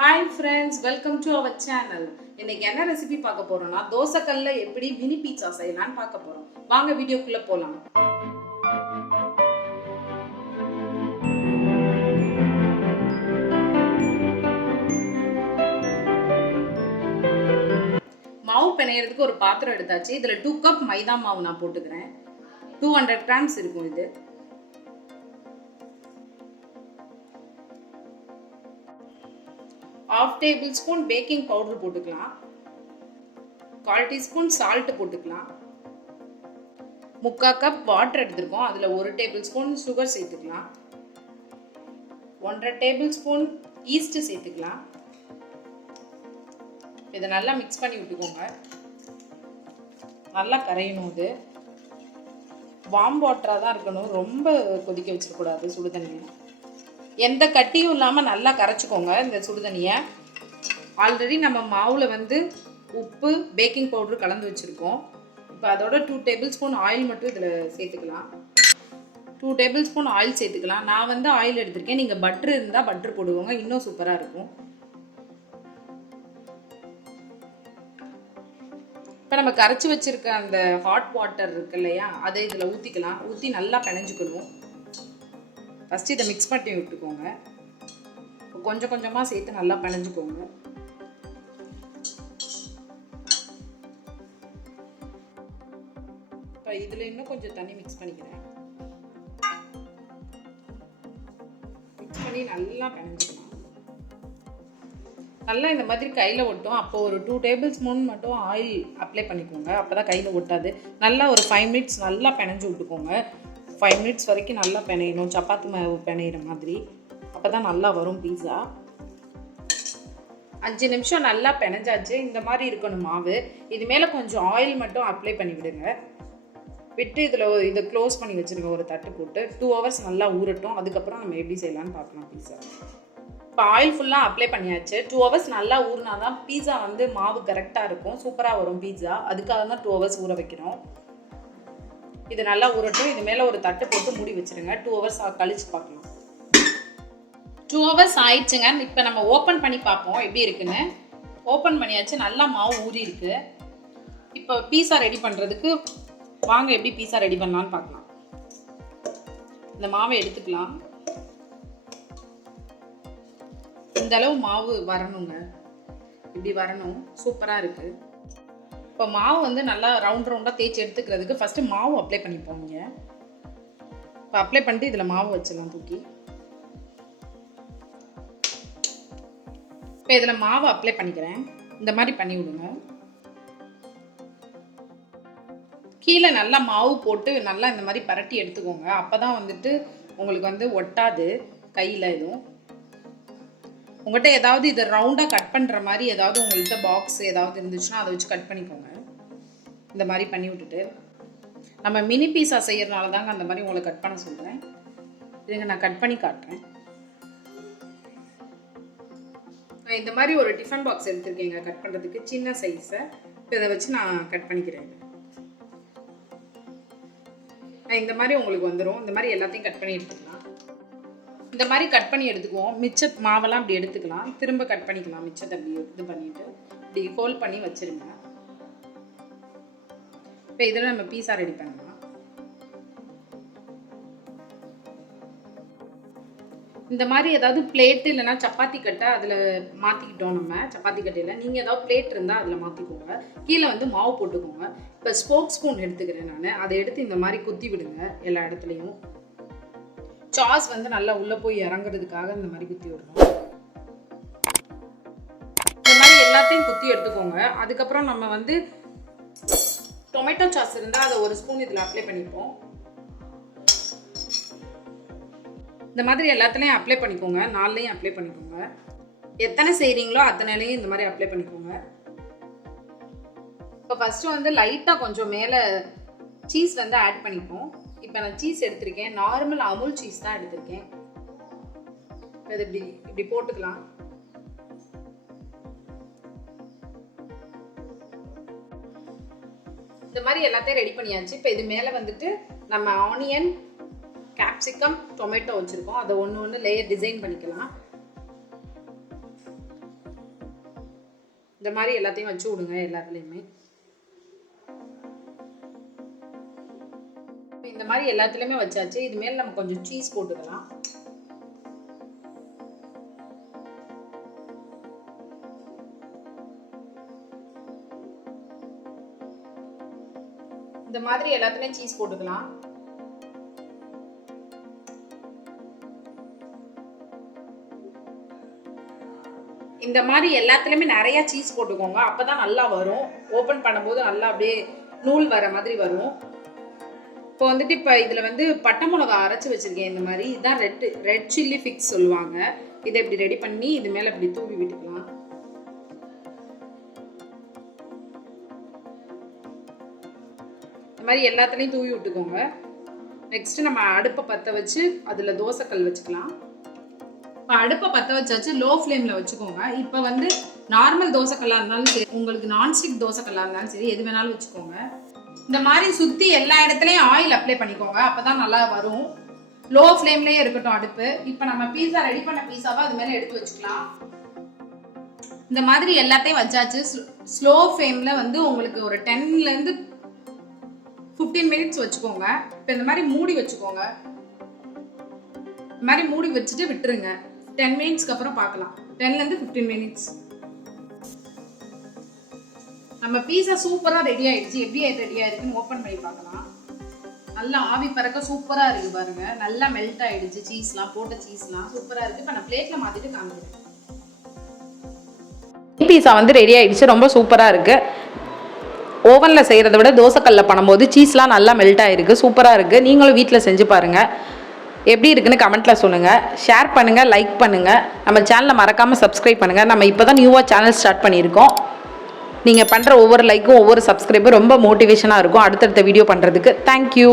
Hi friends, welcome to our channel. இன்னைக்கு என்ன recipe பார்க்க போறோம்னா தோசைக்கல்ல எப்படி மினி பீட்சா செய்யலாம்னு பார்க்க போறோம். வாங்க வீடியோக்குள்ள போலாம். மாவு பிணையறதுக்கு ஒரு பாத்திரம் எடுத்தாச்சு. இதுல 2 கப் மைதா மாவு நான் போட்டுக்கிறேன். 200 grams இருக்கும் இது. half tablespoon பேக்கிங் பவுடர் போட்டுக்கலாம். 1/4 teaspoon salt போட்டுக்கலாம். 3/4 கப் வாட்டர் எடுத்துருக்கோம். அதுல 1 tablespoon சுகர் சேர்த்துக்கலாம். 1/2 tablespoon ஈஸ்ட் சேர்த்துக்கலாம். இதை நல்லா மிக்ஸ் பண்ணி விட்டுக்கோங்க. நல்லா கரையணும். இது வார்ம் வாட்டரா தான் இருக்கணும், ரொம்ப கொதிக்க வச்சிடக்கூடாது சுடுதண்ணியை. எந்த கட்டியும் இல்லாமல் நல்லா கரைச்சிக்கோங்க இந்த சுடுதண்ணியை. ஆல்ரெடி நம்ம மாவில் வந்து உப்பு பேக்கிங் பவுடர் கலந்து வச்சுருக்கோம். இப்போ அதோட 2 tablespoon ஆயில் மட்டும் இதில் சேர்த்துக்கலாம். 2 tablespoon ஆயில் சேர்த்துக்கலாம். நான் வந்து ஆயில் எடுத்திருக்கேன். நீங்கள் பட்டர் இருந்தால் பட்டர் போடுவோங்க, இன்னும் சூப்பராக இருக்கும். இப்போ நம்ம கரைச்சி வச்சுருக்க அந்த ஹாட் வாட்டர் இருக்கு இல்லையா, அதை இதில் ஊற்றிக்கலாம். ஊற்றி நல்லா பிணைஞ்சிக்கணும். ஃபஸ்ட்டு இதை மிக்ஸ் பண்ணி விட்டுக்கோங்க. கொஞ்சம் கொஞ்சமாக சேர்த்து நல்லா பிணைஞ்சிக்கோங்க. இப்போ இதில் இன்னும் கொஞ்சம் தண்ணி மிக்ஸ் பண்ணிக்கிறேன். மிக்ஸ் பண்ணி நல்லா பிணைஞ்சிக்கலாம். நல்லா இந்த மாதிரி கையில் ஒட்டும். அப்போ ஒரு 2 tablespoon மட்டும் ஆயில் அப்ளை பண்ணிக்கோங்க. அப்போ தான் கையில் ஒட்டாது. நல்லா ஒரு 5 minutes நல்லா பிணைஞ்சு விட்டுக்கோங்க. 5 minutes வரைக்கும் நல்லா பிணையணும், சப்பாத்தி மாவு பிணையிற மாதிரி. அப்போ தான் நல்லா வரும் பீஸா. 5 நிமிஷம் நல்லா பிணைஞ்சாச்சு. இந்த மாதிரி இருக்கணும் மாவு. இது மேலே கொஞ்சம் ஆயில் மட்டும் அப்ளை பண்ணி விடுங்க. விட்டு இதை க்ளோஸ் பண்ணி வச்சுருங்க ஒரு தட்டு போட்டு. 2 hours நல்லா ஊறட்டும். அதுக்கப்புறம் நம்ம எப்படி செய்யலான்னு பார்க்கலாம் பீஸா. இப்போ ஆயில் ஃபுல்லாக அப்ளை பண்ணியாச்சு. 2 hours நல்லா ஊறினா தான் பீஸா வந்து மாவு கரெக்டாக இருக்கும், சூப்பராக வரும் பீஸா. அதுக்காக தான் 2 hours ஊற வைக்கிறோம். இது நல்லா ஊறட்டும். இது மேலே ஒரு தட்டு போட்டு மூடி வச்சுருங்க. 2 hours கழிச்சு பார்க்கலாம். 2 hours ஆயிடுச்சுங்க. இப்போ நம்ம ஓப்பன் பண்ணி பார்ப்போம் எப்படி இருக்குன்னு. ஓப்பன் பண்ணியாச்சு. நல்லா மாவு ஊறி இருக்கு. இப்போ பீஸா ரெடி பண்ணுறதுக்கு வாங்க எப்படி பீஸா ரெடி பண்ணலான்னு பார்க்கலாம். இந்த மாவை எடுத்துக்கலாம். இந்த அளவு மாவு வரணுங்க. இப்படி வரணும். சூப்பராக இருக்கு. இப்போ மாவு வந்து நல்லா ரவுண்டாக தேய்ச்சி எடுத்துக்கிறதுக்கு ஃபஸ்ட்டு மாவு அப்ளை பண்ணிப்போங்க. இப்போ அப்ளை பண்ணிட்டு இதில் மாவு வச்சிடலாம் தூக்கி. இப்போ இதில் மாவு அப்ளை பண்ணிக்கிறேன். இந்த மாதிரி பண்ணி விடுங்க. கீழே நல்லா மாவு போட்டு நல்லா இந்த மாதிரி பரட்டி எடுத்துக்கோங்க. அப்போ தான் வந்துட்டு உங்களுக்கு வந்து ஒட்டாது கையில். எதுவும் உங்கள்கிட்ட ஏதாவது இதை ரவுண்டாக கட் பண்ணுற மாதிரி ஏதாவது உங்கள்கிட்ட பாக்ஸ் ஏதாவது இருந்துச்சுன்னா அதை வச்சு கட் பண்ணிக்கோங்க. இந்த மாதிரி பண்ணி விட்டுட்டு நம்ம மினி பீஸா செய்யறதுனால தாங்க அந்த மாதிரி உங்களை கட் பண்ண சொல்கிறேன். இதுங்க நான் கட் பண்ணி காட்டுறேன். நான் இந்த மாதிரி ஒரு டிஃபன் பாக்ஸ் எடுத்துருக்கேங்க கட் பண்ணுறதுக்கு, சின்ன சைஸை. இப்போ இதை வச்சு நான் கட் பண்ணிக்கிறேன். இந்த மாதிரி உங்களுக்கு வந்துடும். இந்த மாதிரி எல்லாத்தையும் கட் பண்ணி எடுத்துக்கலாம். இந்த மாதிரி கட் பண்ணி எடுத்துக்குவோம். மிச்ச மாவெல்லாம் அப்படி எடுத்துக்கலாம். திரும்ப கட் பண்ணிக்கலாம். மிச்சத்தை அப்படி இது பண்ணிட்டு இப்படி ஹோல்ட் பண்ணி வச்சிருங்க. இப்போ இதில் நம்ம பீஸா ரெடி பண்ணலாம். இந்த மாதிரி ஏதாவது பிளேட் இல்லைன்னா சப்பாத்தி கட்டை அதில் மாற்றிக்கிட்டோம். நம்ம சப்பாத்தி கட்டையில் நீங்கள் ஏதாவது பிளேட் இருந்தால் அதில் மாற்றிக்கோங்க. கீழே வந்து மாவு போட்டுக்கோங்க. இப்போ ஸ்போக் ஸ்பூன் எடுத்துக்கிறேன் நான். அதை எடுத்து இந்த மாதிரி குத்தி விடுங்க எல்லா இடத்துலையும். சாஸ் வந்து நல்லா உள்ளே போய் இறங்குறதுக்காக இந்த மாதிரி குத்தி விடணும். இந்த மாதிரி எல்லாத்தையும் குத்தி எடுத்துக்கோங்க. அதுக்கப்புறம் நம்ம வந்து டொமேட்டோ சாஸ் இருந்தால் அதை 1 ஸ்பூன் இதில் அப்ளை பண்ணிப்போம். இந்த மாதிரி எல்லாத்துலேயும் அப்ளை பண்ணிக்கோங்க. 4லையும் அப்ளை பண்ணிக்கோங்க. எத்தனை செய்கிறீங்களோ அத்தனைலையும் இந்த மாதிரி அப்ளை பண்ணிக்கோங்க. இப்போ ஃபஸ்ட்டு வந்து லைட்டாக கொஞ்சம் மேலே சீஸ் வந்து ஆட் பண்ணிப்போம். இப்போ நான் சீஸ் எடுத்திருக்கேன். நார்மல் அமுல் சீஸ் தான் எடுத்திருக்கேன். இது இப்படி போட்டுக்கலாம். இந்த மாதிரி எல்லாத்தையும் ரெடி பண்ணியாச்சு. இப்போ இது மேலே வந்துட்டு நம்ம ஆனியன், கேப்சிகம், டொமேட்டோ வச்சுருக்கோம். அதை ஒன்று லேயர் டிசைன் பண்ணிக்கலாம். இந்த மாதிரி எல்லாத்தையும் வச்சு விடுங்க எல்லாத்துலேயுமே. இந்த மாதிரி எல்லாத்துலேயுமே வச்சாச்சு. இது மேலே நம்ம கொஞ்சம் சீஸ் போட்டுக்கலாம். இந்த மாதிரி எல்லாத்துலேயும் சீஸ் போட்டுக்கலாம். இந்த மாதிரி எல்லாத்துலேயுமே நிறைய சீஸ் போட்டுக்கோங்க. அப்போ தான் நல்லா வரும். ஓப்பன் பண்ணும்போது நல்லா அப்படியே நூல் வர மாதிரி வரும். இப்போ வந்துட்டு இப்போ இதில் வந்து பட்டை மிளகா அரைச்சி வச்சுருக்கேன். இந்த மாதிரி இதுதான் ரெட் சில்லி ஃபிக்ஸ் சொல்லுவாங்க. இதை இப்படி ரெடி பண்ணி இது மேலே இப்படி தூவி விட்டுக்கலாம். இந்த மாதிரி எல்லாத்துலேயும் தூவி விட்டுக்கோங்க. நெக்ஸ்ட்டு நம்ம அடுப்பை பற்ற வச்சு அதில் தோசைக்கல் வச்சுக்கலாம். இப்போ அடுப்பை பற்ற வச்சாச்சு. லோ ஃப்ளேமில் வச்சுக்கோங்க. இப்போ வந்து நார்மல் தோசைக்கல்லாக இருந்தாலும் சரி, உங்களுக்கு நான்ஸ்டிக் தோசைக்கல்லாக இருந்தாலும் சரி, எது வேணாலும் வச்சுக்கோங்க. இந்த மாதிரி சுற்றி எல்லா இடத்துலையும் ஆயில் அப்ளை பண்ணிக்கோங்க. அப்போ தான் நல்லா வரும். லோ ஃப்ளேம்லேயே இருக்கட்டும் அடுப்பு. இப்போ நம்ம பீஸா ரெடி பண்ண பீஸாவை அது மேலே எடுத்து வச்சுக்கலாம். இந்த மாதிரி எல்லாத்தையும் வச்சாச்சு. ஸ்லோ ஃப்ளேமில் வந்து உங்களுக்கு ஒரு 10லேருந்து 15 மினிட்ஸ் வச்சுக்கோங்க. இப்போ இந்த மாதிரி மூடி வச்சுக்கோங்க. இந்த மாதிரி மூடி வச்சுட்டு விட்டுருங்க. 10 மினிட்ஸ்க்கு அப்புறம் பார்க்கலாம். 10லேருந்து 15 மினிட்ஸ். நம்ம பீஸா சூப்பராக ரெடி ஆயிடுச்சு. எப்படி ரெடி ஆயிருக்குன்னு ஓப்பன் பண்ணி பார்க்கலாம். நல்லா ஆவி பறக்க சூப்பராக இருக்கு பாருங்க. நல்லா மெல்ட் ஆயிடுச்சு. சீஸ்லாம் போட்ட சீஸ்லாம் சூப்பராக இருக்கு. இப்போ நான் பிளேட்ல மாத்திட்டு காமிக்கிறேன். பீஸா வந்து ரெடி ஆயிடுச்சு. ரொம்ப சூப்பராக இருக்கு. ஓவனில் செய்கிறத விட தோசைக்கல்ல பண்ணும்போது சீஸ்லாம் நல்லா மெல்ட் ஆயிருக்கு. சூப்பராக இருக்கு. நீங்களும் வீட்டில் செஞ்சு பாருங்க. எப்படி இருக்குன்னு கமெண்ட்டில் சொல்லுங்கள். ஷேர் பண்ணுங்கள், லைக் பண்ணுங்கள். நம்ம சேனலை மறக்காமல் சப்ஸ்கிரைப் பண்ணுங்கள். நம்ம இப்போ தான் நியூவாக சேனல் ஸ்டார்ட் பண்ணியிருக்கோம். நீங்கள் பண்ணுற ஒவ்வொரு லைக்கும் ஒவ்வொரு சப்ஸ்கிரைபும் ரொம்ப மோட்டிவேஷனாக இருக்கும் அடுத்தடுத்த வீடியோ பண்ணுறதுக்கு. தேங்க்யூ.